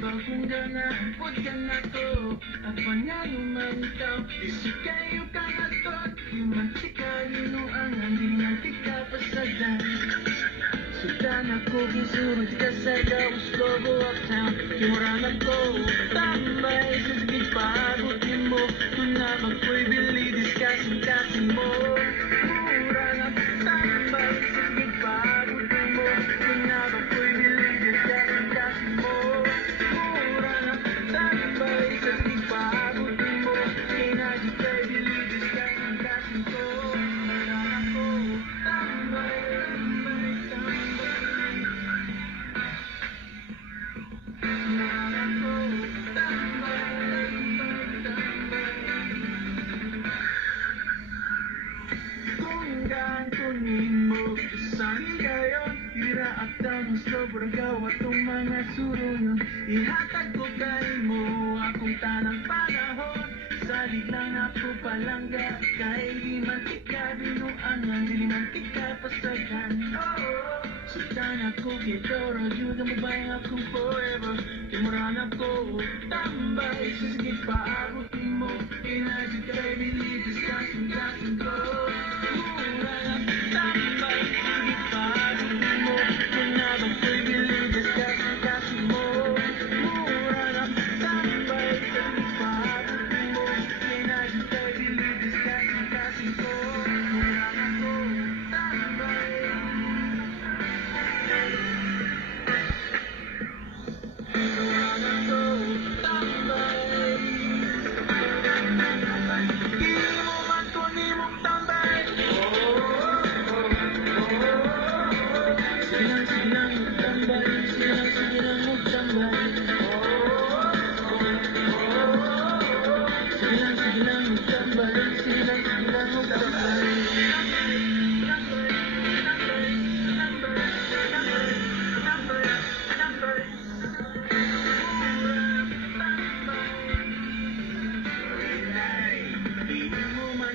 ba kung ganampod ka na to? At panalo man ikaw, isip kayo kanatot. Yung mantika, linuang ang di mantika pasagan. Sudan ako, kisurod ka sa gawas logo uptown. Kimuran ako, tambay sa sigit paabutin mo. Tunabang ko'y bili, discussing mo. Mura na tambay sa sigit paabutin mo. Tunabang ko'y bili, discussing mo. Mura na tambay sa sigit paabutin mo. Kinagi ko'y bili, discussing ko. Mura na ako, tambay. Kunin mo sa higayon, hiraap daw ng sobrang gawa tong mga suro yun. Ihatag ko kay mo akong tanang panahon. Salit lang ako palangga, kahit di mantika, binuan lang, di mantika pasagan. Sultan ako kay Doro, ayuda mo ba yung akong forever? Timuran ako, tambay sa sigit paabutin mo. Inagit kay bili, discussing ko. Mura na tambay sa sigit paabutin mo. Tunabang ko'y bili, discussing mo. Mura na tambay sa sigit paabutin mo. Inagit kay bili, discussing ko. Mura na ako, tambay.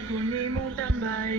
Kunin mo tambay.